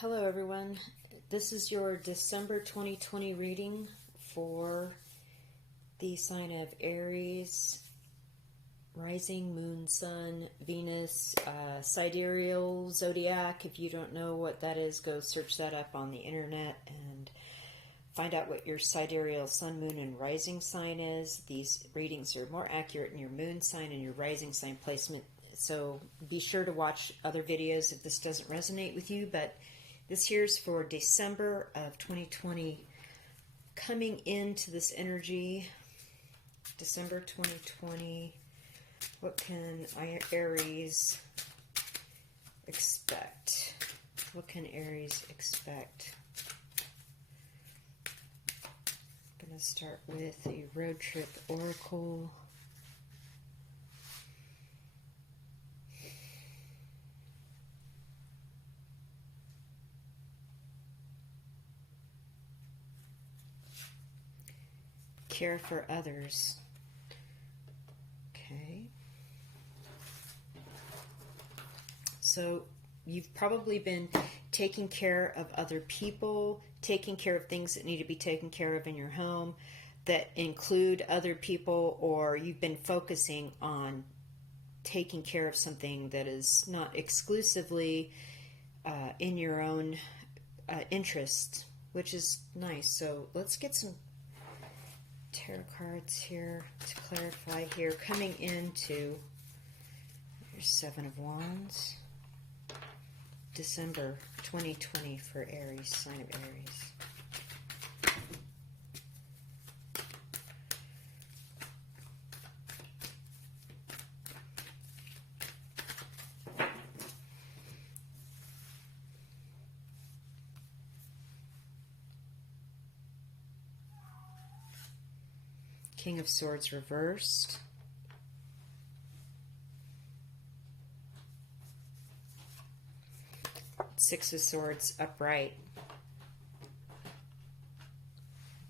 Hello everyone, this is your December 2020 reading for the sign of Aries, rising, moon, sun, Venus, sidereal zodiac. If you don't know what that is, go search that up on the internet and find out what your sidereal sun, moon, and rising sign is. These readings are more accurate in your moon sign and your rising sign placement, so be sure to watch other videos if this doesn't resonate with you. But this here's for December of 2020, coming into this energy. December 2020, what can Aries expect? What can Aries expect? I'm going to start with a road trip oracle. Care for others. Okay. So you've probably been taking care of other people, taking care of things that need to be taken care of in your home that include other people, or you've been focusing on taking care of something that is not exclusively in your own interest, which is nice. So let's get some tarot cards here to clarify here. Coming into your Seven of Wands, December 2020 for Aries, sign of Aries. King of Swords reversed. Six of Swords upright.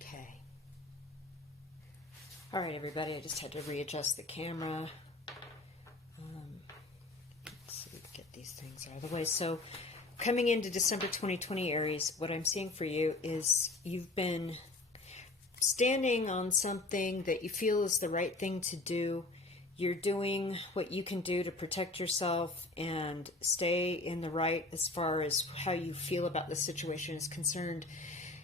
Okay. All right, everybody, I just had to readjust the camera. Let's see, get these things out of the way. So coming into December 2020, Aries, what I'm seeing for you is you've been standing on something that you feel is the right thing to do. You're doing what you can do to protect yourself and stay in the right as far as how you feel about the situation is concerned.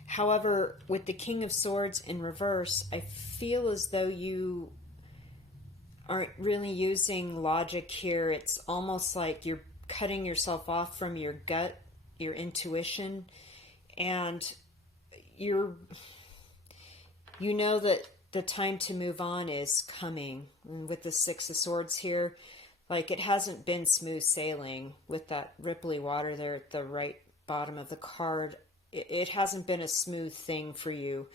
However, with the King of Swords in reverse, I feel as though you aren't really using logic here. It's almost like you're cutting yourself off from your gut, your intuition, and you know that the time to move on is coming. And with the Six of Swords here, like, it hasn't been smooth sailing with that ripply water there at the right bottom of the card. It hasn't been a smooth thing for you.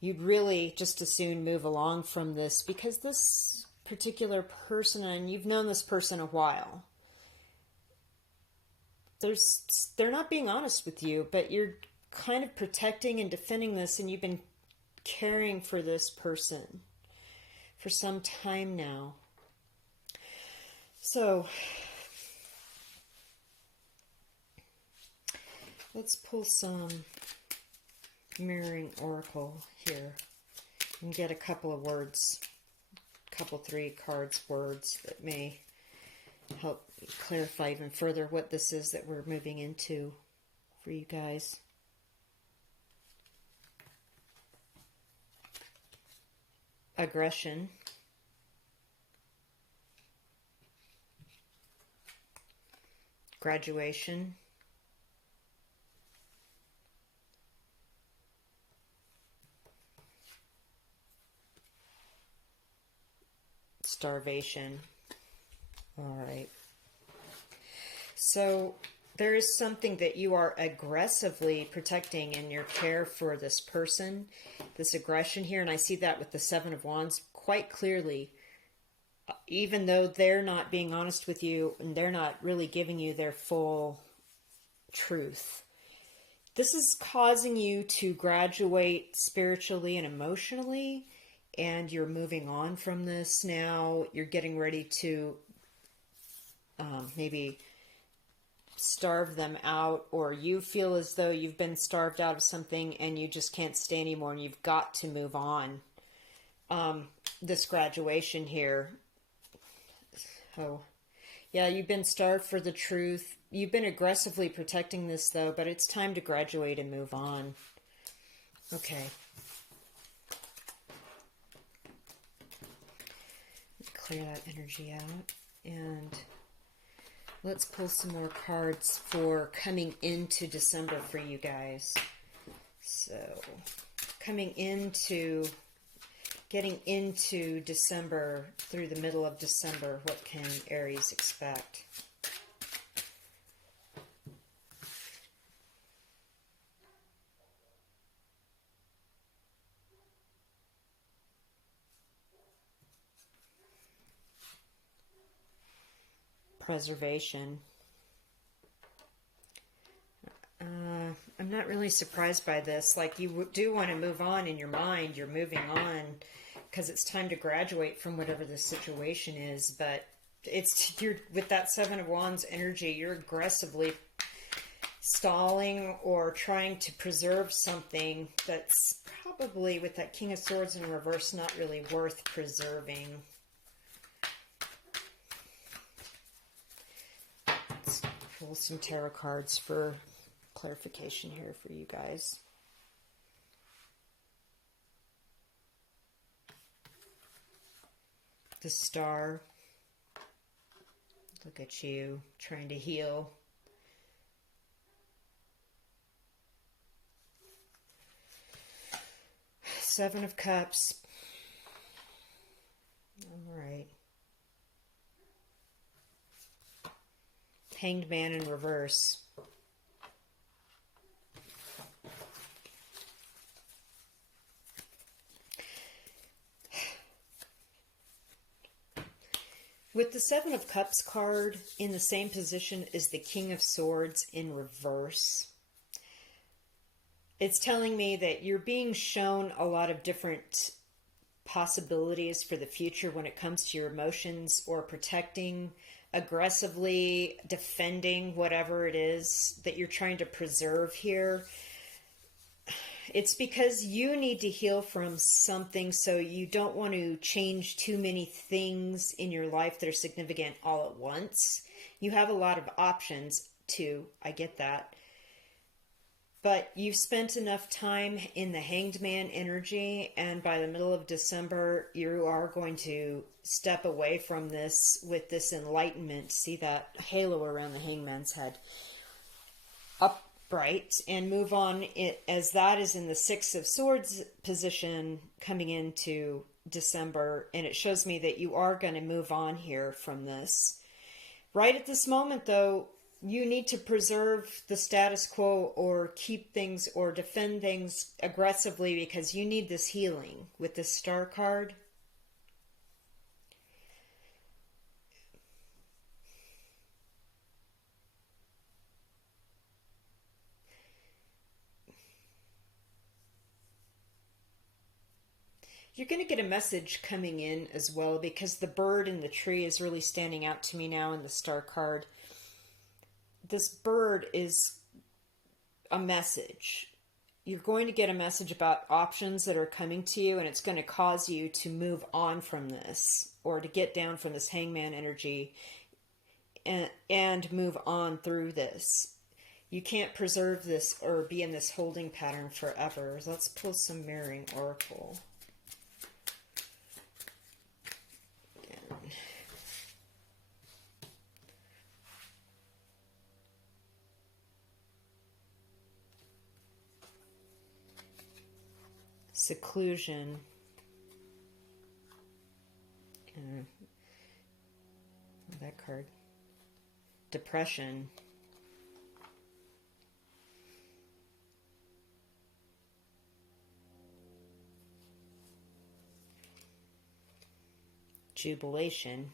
You'd really just as soon move along from this, because this particular person, and you've known this person a while, they're not being honest with you, but you're kind of protecting and defending this, and you've been caring for this person for some time now. So let's pull some mirroring oracle here and get a couple of words, three cards, words that may help clarify even further what this is that we're moving into for you guys. Aggression, graduation, starvation. All right. So there is something that you are aggressively protecting in your care for this person, this aggression here, and I see that with the Seven of Wands quite clearly. Even though they're not being honest with you and they're not really giving you their full truth, this is causing you to graduate spiritually and emotionally, and you're moving on from this now. You're getting ready to maybe starve them out, or you feel as though you've been starved out of something and you just can't stay anymore and you've got to move on. This graduation here. Oh, yeah, you've been starved for the truth. You've been aggressively protecting this, though, but it's time to graduate and move on. Okay. Clear that energy out. And let's pull some more cards for coming into December for you guys. So, getting into December, through the middle of December, what can Aries expect? Preservation. I'm not really surprised by this. Like, you do want to move on in your mind. You're moving on because it's time to graduate from whatever the situation is. But you're with that Seven of Wands energy, you're aggressively stalling or trying to preserve something that's probably, with that King of Swords in reverse, not really worth preserving. Let's pull some tarot cards for clarification here for you guys. The Star. Look at you trying to heal. Seven of Cups. All right. Hanged Man in reverse. With the Seven of Cups card in the same position as the King of Swords in reverse, it's telling me that you're being shown a lot of different possibilities for the future when it comes to your emotions, or protecting, aggressively defending whatever it is that you're trying to preserve here. It's because you need to heal from something, so you don't want to change too many things in your life that are significant all at once. You have a lot of options too, I get that. But you've spent enough time in the Hanged Man energy, and by the middle of December, you are going to step away from this with this enlightenment. See that halo around the Hangman's head? Upright, and move on, as that is in the Six of Swords position coming into December, and it shows me that you are going to move on here from this. Right at this moment, though, you need to preserve the status quo, or keep things or defend things aggressively, because you need this healing with this Star card. You're going to get a message coming in as well, because the bird in the tree is really standing out to me now in the Star card. This bird is a message. You're going to get a message about options that are coming to you, and it's going to cause you to move on from this, or to get down from this Hangman energy and move on through this. You can't preserve this or be in this holding pattern forever. Let's pull some Mirroring Oracle. Seclusion. That card. Depression. Jubilation.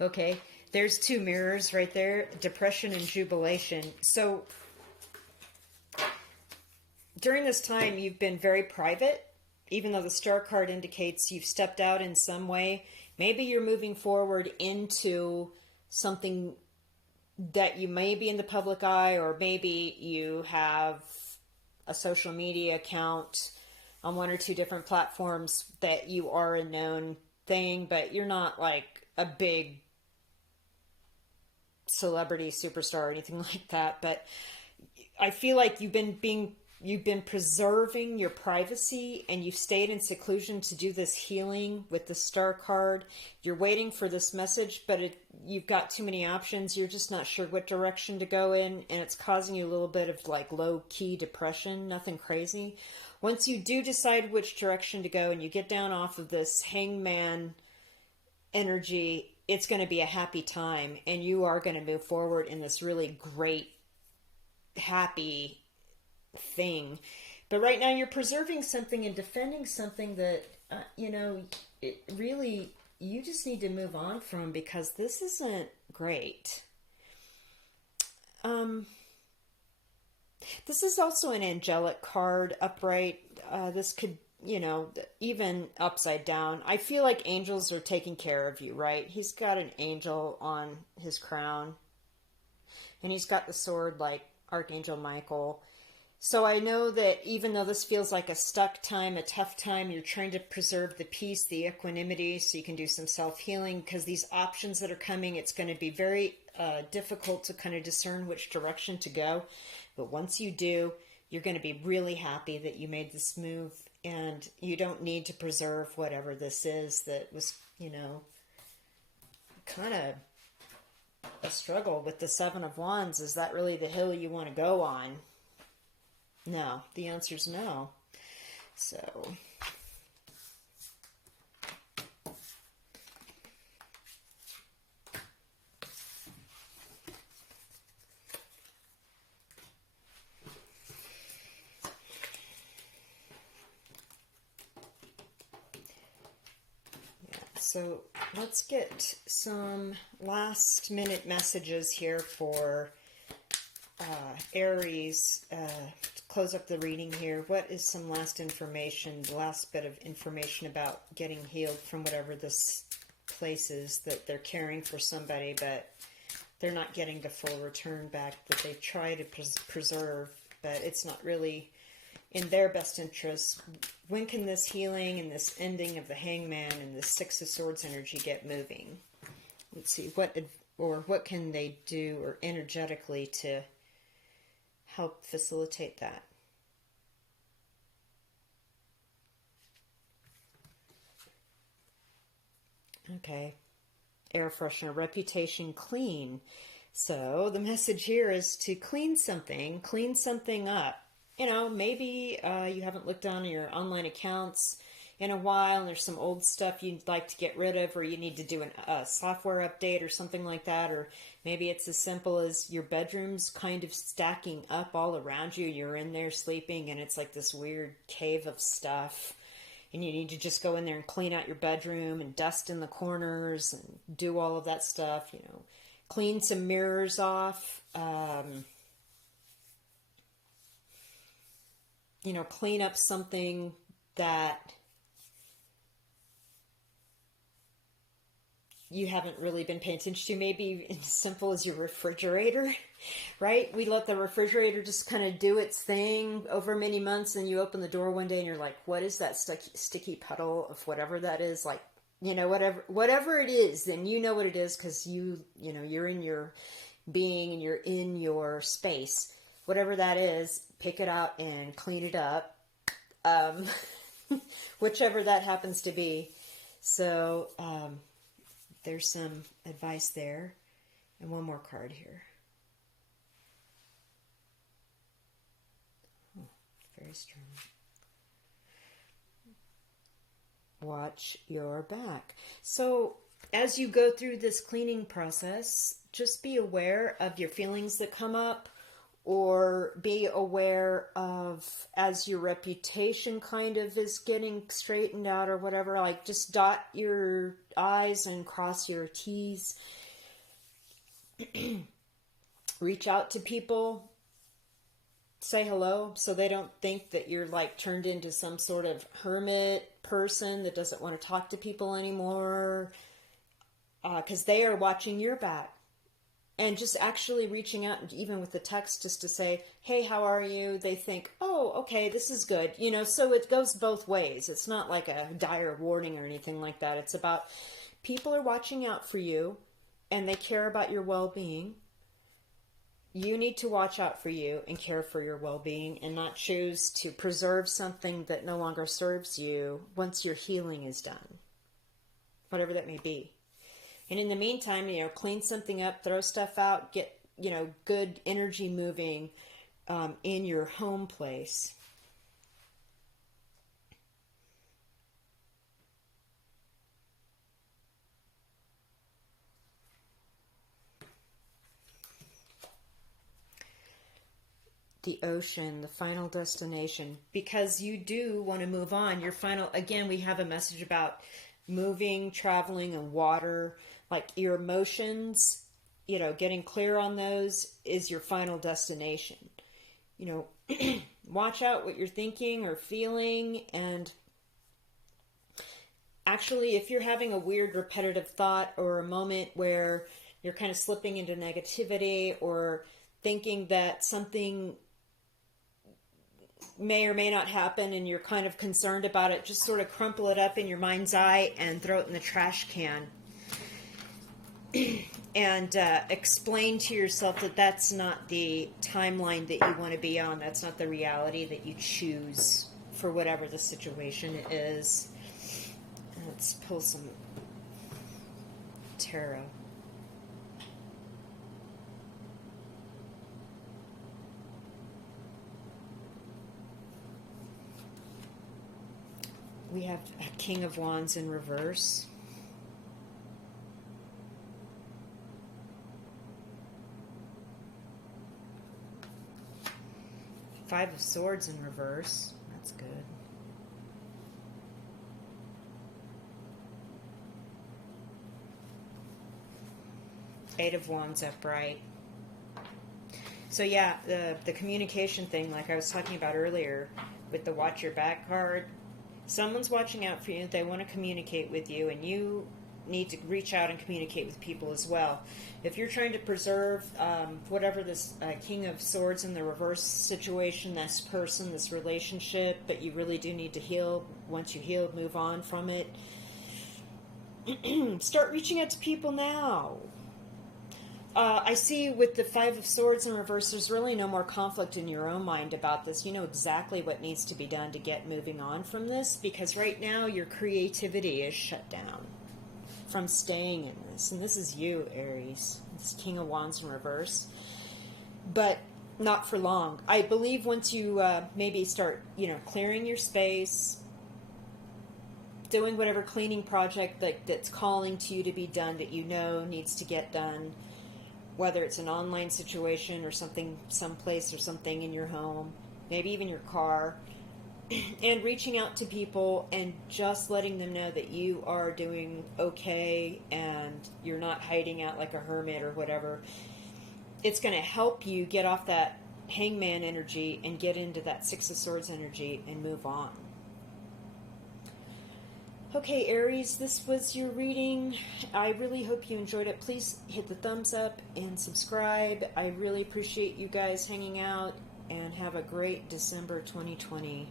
Okay, there's two mirrors right there. Depression and jubilation. So during this time, you've been very private, even though the Star card indicates you've stepped out in some way. Maybe you're moving forward into something that you may be in the public eye, or maybe you have a social media account on one or two different platforms that you are a known thing, but you're not like a big celebrity superstar or anything like that. But I feel like you've been preserving your privacy, and you've stayed in seclusion to do this healing with the star card. You're waiting for this message, but you've got too many options. You're just not sure what direction to go in, and it's causing you a little bit of like low-key depression, nothing crazy. Once you do decide which direction to go and you get down off of this hangman energy, it's going to be a happy time, and you are going to move forward in this really great, happy thing. But right now you're preserving something and defending something that it really, you just need to move on from, because this isn't great. This is also an angelic card upright. This could, even upside down. I feel like angels are taking care of you, right? He's got an angel on his crown, and he's got the sword like Archangel Michael. So I know that even though this feels like a stuck time, a tough time, you're trying to preserve the peace, the equanimity, so you can do some self-healing, because these options that are coming, it's going to be very difficult to kind of discern which direction to go. But once you do, you're going to be really happy that you made this move, and you don't need to preserve whatever this is that was, kind of a struggle with the Seven of Wands. Is that really the hill you want to go on? No, the answer is no. So, so let's get some last minute messages here for Aries. Close up the reading here. What is some last information, the last bit of information about getting healed from whatever this place is that they're caring for somebody, but they're not getting the full return back that they try to preserve, but it's not really in their best interest. When can this healing and this ending of the hangman and the Six of Swords energy get moving? Let's see, what can they do or energetically to help facilitate that? Okay. Air freshener, reputation clean. So the message here is to clean something up. Maybe you haven't looked on your online accounts in a while, and there's some old stuff you'd like to get rid of, or you need to do a software update or something like that. Or maybe it's as simple as your bedroom's kind of stacking up all around you. You're in there sleeping, and it's like this weird cave of stuff, and you need to just go in there and clean out your bedroom and dust in the corners and do all of that stuff. Clean some mirrors off. Clean up something that you haven't really been paying attention to. Maybe as simple as your refrigerator, right? We let the refrigerator just kind of do its thing over many months, and you open the door one day and you're like, what is that sticky puddle of whatever that is? Like, whatever it is, then you know what it is, because you're in your being and you're in your space. Whatever that is, pick it out and clean it up. Whichever that happens to be. So, there's some advice there. And one more card here. Oh, very strong. Watch your back. So, as you go through this cleaning process, just be aware of your feelings that come up, or be aware of, as your reputation kind of is getting straightened out or whatever, like just dot your I's and cross your T's. Reach out to people, say hello, so they don't think that you're like turned into some sort of hermit person that doesn't want to talk to people anymore, because they are watching your back. And just actually reaching out, even with the text, just to say, hey, how are you? They think, oh, okay, this is good. You know, so it goes both ways. It's not like a dire warning or anything like that. It's about people are watching out for you and they care about your well-being. You need to watch out for you and care for your well-being and not choose to preserve something that no longer serves you once your healing is done, whatever that may be. And in the meantime, you know, clean something up, throw stuff out, get, you know, good energy moving in your home place. The ocean, the final destination, because you do want to move on. Your final, again, we have a message about moving, traveling, and water. Like your emotions, you know, getting clear on those is your final destination. You know, watch out what you're thinking or feeling. And actually, if you're having a weird repetitive thought or a moment where you're kind of slipping into negativity or thinking that something may or may not happen and you're kind of concerned about it, just sort of crumple it up in your mind's eye and throw it in the trash can. And explain to yourself that that's not the timeline that you want to be on. That's not the reality that you choose for whatever the situation is. Let's pull some tarot. We have a King of Wands in reverse. Five of Swords in reverse. That's good. Eight of Wands upright. So yeah, the communication thing, like I was talking about earlier with the watch your back card, someone's watching out for you. They want to communicate with you, and you need to reach out and communicate with people as well. If you're trying to preserve whatever this King of Swords in the reverse situation, this person, this relationship, but you really do need to heal. Once you heal, move on from it. Start reaching out to people now. I see with the Five of Swords in reverse, there's really no more conflict in your own mind about this. You know exactly what needs to be done to get moving on from this, because right now your creativity is shut down from staying in this. And this is you, Aries. This King of Wands in reverse. But not for long. I believe once you maybe start, you know, clearing your space, doing whatever cleaning project that's calling to you to be done that you know needs to get done, whether it's an online situation or something someplace or something in your home, maybe even your car, and reaching out to people and just letting them know that you are doing okay and you're not hiding out like a hermit or whatever. It's going to help you get off that Hangman energy and get into that Six of Swords energy and move on. Okay, Aries, this was your reading. I really hope you enjoyed it. Please hit the thumbs up and subscribe. I really appreciate you guys hanging out, and have a great December 2020.